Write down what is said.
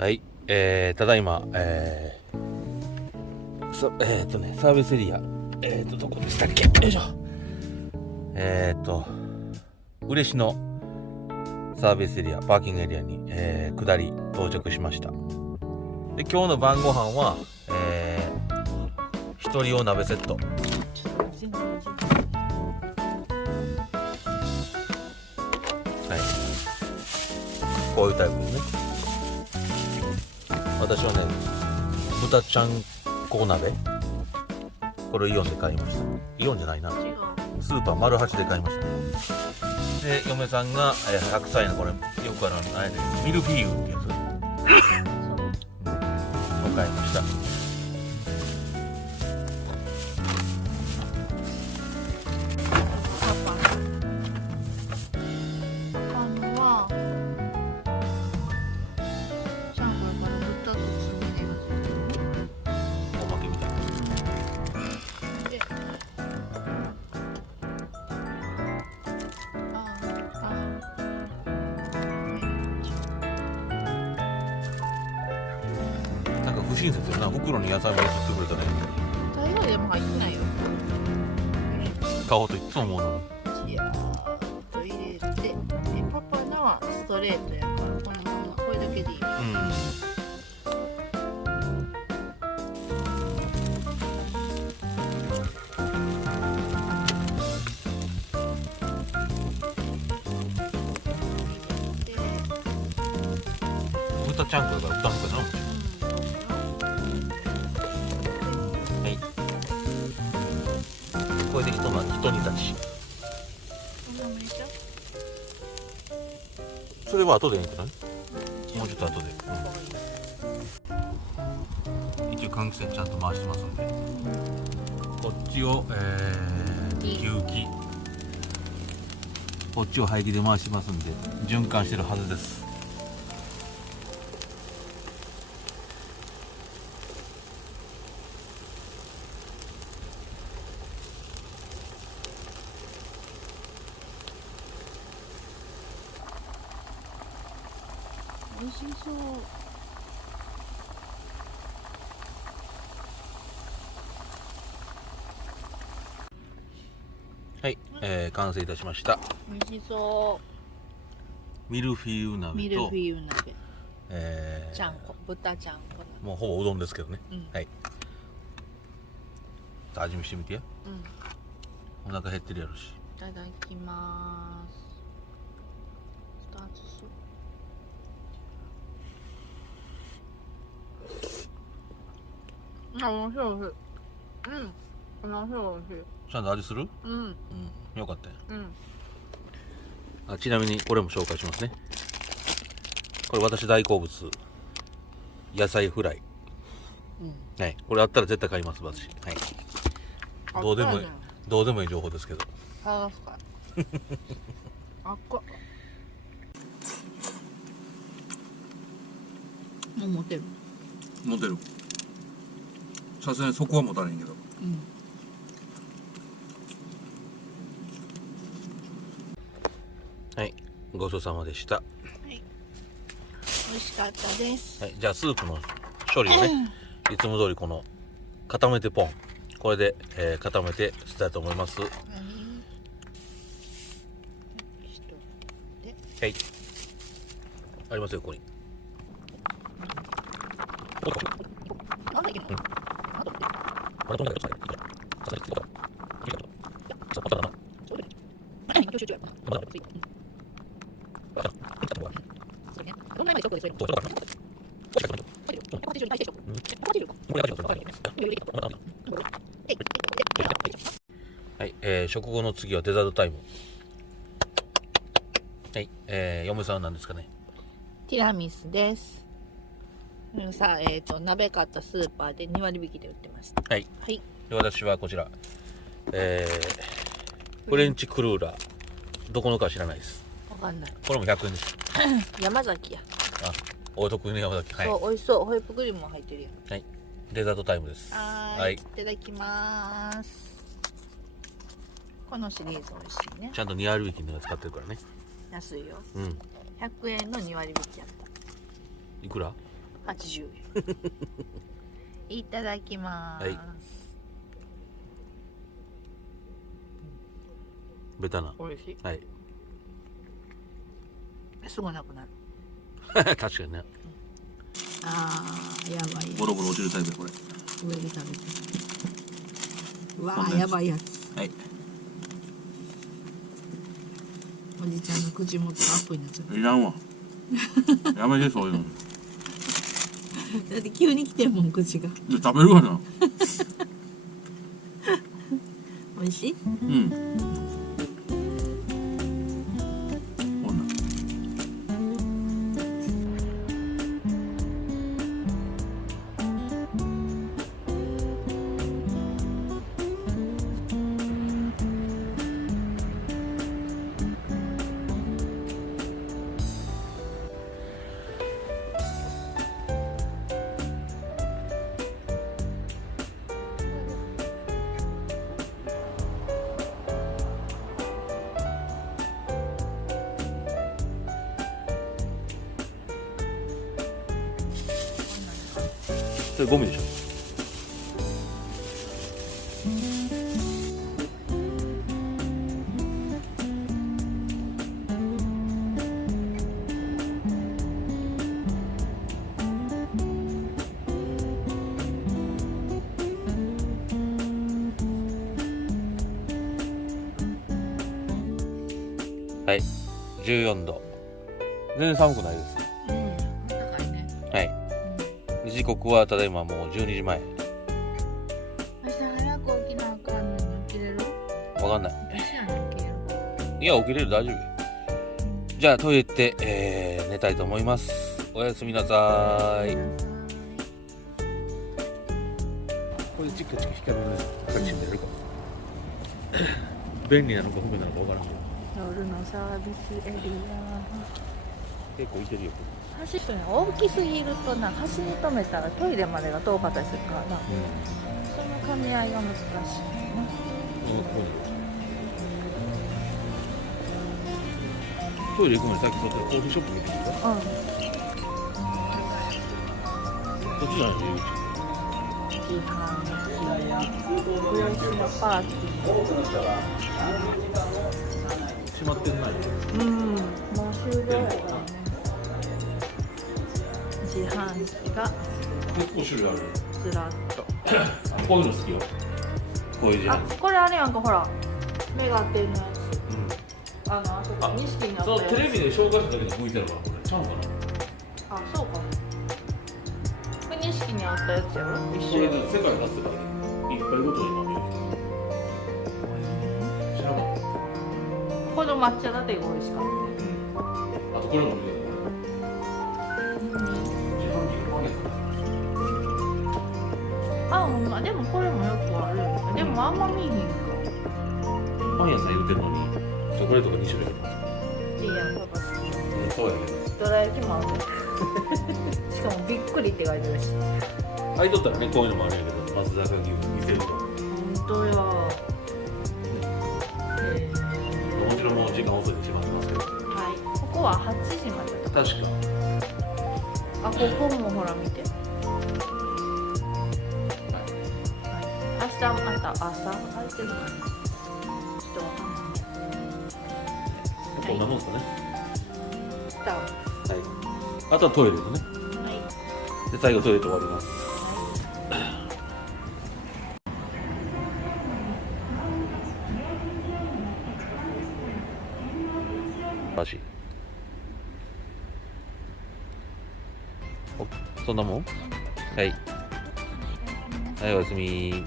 はい、ただいま、サービスエリア、どこでしたっけ、よいしょ、嬉野サービスエリア、パーキングエリアに、下り到着しました。で、今日の晩ご飯は、一人用鍋セット。はい、こういうタイプですね。私はね、豚ちゃんこ鍋、これイオンで買いました。イオンじゃないな、スーパーマルハチで買いましたね。で、嫁さんが、白菜のこれよくあるミルフィーユってやつを買いました。なんか不親切よな、袋に野菜も入れてくれたね。台湾でも入ってないよ。買おうといつも思うのに。いやーと入れて、パパのはストレートやからこのままこれだけでいい。豚ちゃんこだから豚のかな。はい。これでひと煮立ち。それは後でいいんじゃない？もうちょっと後で。一応換気扇ちゃんと回してますんで。こっちを吸気。こっちを排気で回してますんで循環してるはずです。美味しそう。はい、完成いたしました。美味しそミルフィーユう。鍋ミルフと、ィーユ鍋。ちゃんこ、豚ちゃんこ鍋。もうほぼうどんですけどね。はい。味見してみてや。お腹減ってるやろし。いただきます。スタートする。あ、面白い美味しい。面白い美味しい。ちゃんと味する？よかったよ。ちなみにこれも紹介しますね。これ私大好物、野菜フライ。はい、これあったら絶対買います私。はい。どうでもいい情報ですけど。あっこ。もう持てる。持てる。さすがにそこは持たないけど。はい、ごちそうさまでした。はい、美味しかったです。はい、じゃあスープの処理をね、いつも通りこの固めてポン、これで、固めてしたいと思います。はい、ありますよここに。はい、食後の次はデザートタイム。はい、嫁さんは何ですかね。ティラミスです。さあ、鍋買ったスーパーで2割引きで売ってました。はい。で、私はこちら、フレンチクルーラー、どこのか知らないです。わかんない。これも100円です。山崎や。あ、お得意の山崎。はい。そう、美味しそう。ホイップクリームも入ってるやん。はい。デザートタイムです。はい。いただきます。このシリーズ美味しいね。ちゃんと2割引きのやつ使ってるからね。安いよ。100円の2割引きやった。いくら80円いただきます、はいベタな。美味しい。はいすぐなくなる。確かにね。あーやばいやボロボロ落ちるタイプこれ。上で食べてうわーやばいやつ。はいおじちゃんの口元アップになっちゃっいらんわやめてそういうの。た。だって急に来てんもん口が。食べるかな。美味しい。うんこんなんそれゴミでしょ。はい14度。全然寒くないです。うん高いね。はい時刻はただいまもう12時前。明日早く起きなあかんのに起きれる？わかんない。私やねん起きれる。いや起きれる大丈夫。じゃあトイレ行って、寝たいと思います。おやすみなさい。これチクチク光るね。これ見れるか。便利なのか不便なのかわからんけど。夜のサービスエリ結構いてるよ。ア。橋ってね大きすぎるとな橋に止めたらトイレまでが遠かったりするからな。その噛み合いが難しいね。トイレ行く前にさっき取ったコーヒーショップ見てみるか。うん。こっちじゃないの入り口。自販機、ブレスのパーティ閉まってない。ー。うん。もう終了やからね。自販機が結構種類ある。ずらっと。こういうの好きよ。こういう自あ販機。、これあれやんかほら。目が点のやつ。あそこあ錦にあったそのやつ。テレビで紹介した時に向いてるからこれちゃうかな。あ、そうかも。これ錦にあったやつやろ。一緒に。これで世界出せばいっぱいごとに今見る。知らなかった。この抹茶ラテが美味しかった。あとこれも見てる。自販機のパン屋さん。あ、ほんま、でもこれもよくあるよね。でもあんま見えへんか。パン屋さん言うてるのにチョコレートが2種類ある。いいやん、パパ好きよ。そうやけどら焼きもある。しかもびっくりって書いてるし。ど。空いとったらねこういうのもあるんやけど松坂牛見せると。ほんとよ。もちろんもう時間遅いでしまってますけど。はい。ここは8時までだった。確か。あ、ここもほら見て。明日また朝空いてるかな。ちょっとわかんない。こんなもんですかね。スターはい。あとはトイレですね。はい。で最後トイレで終わります。マジ。そんなもん？はい。はい、おやすみ。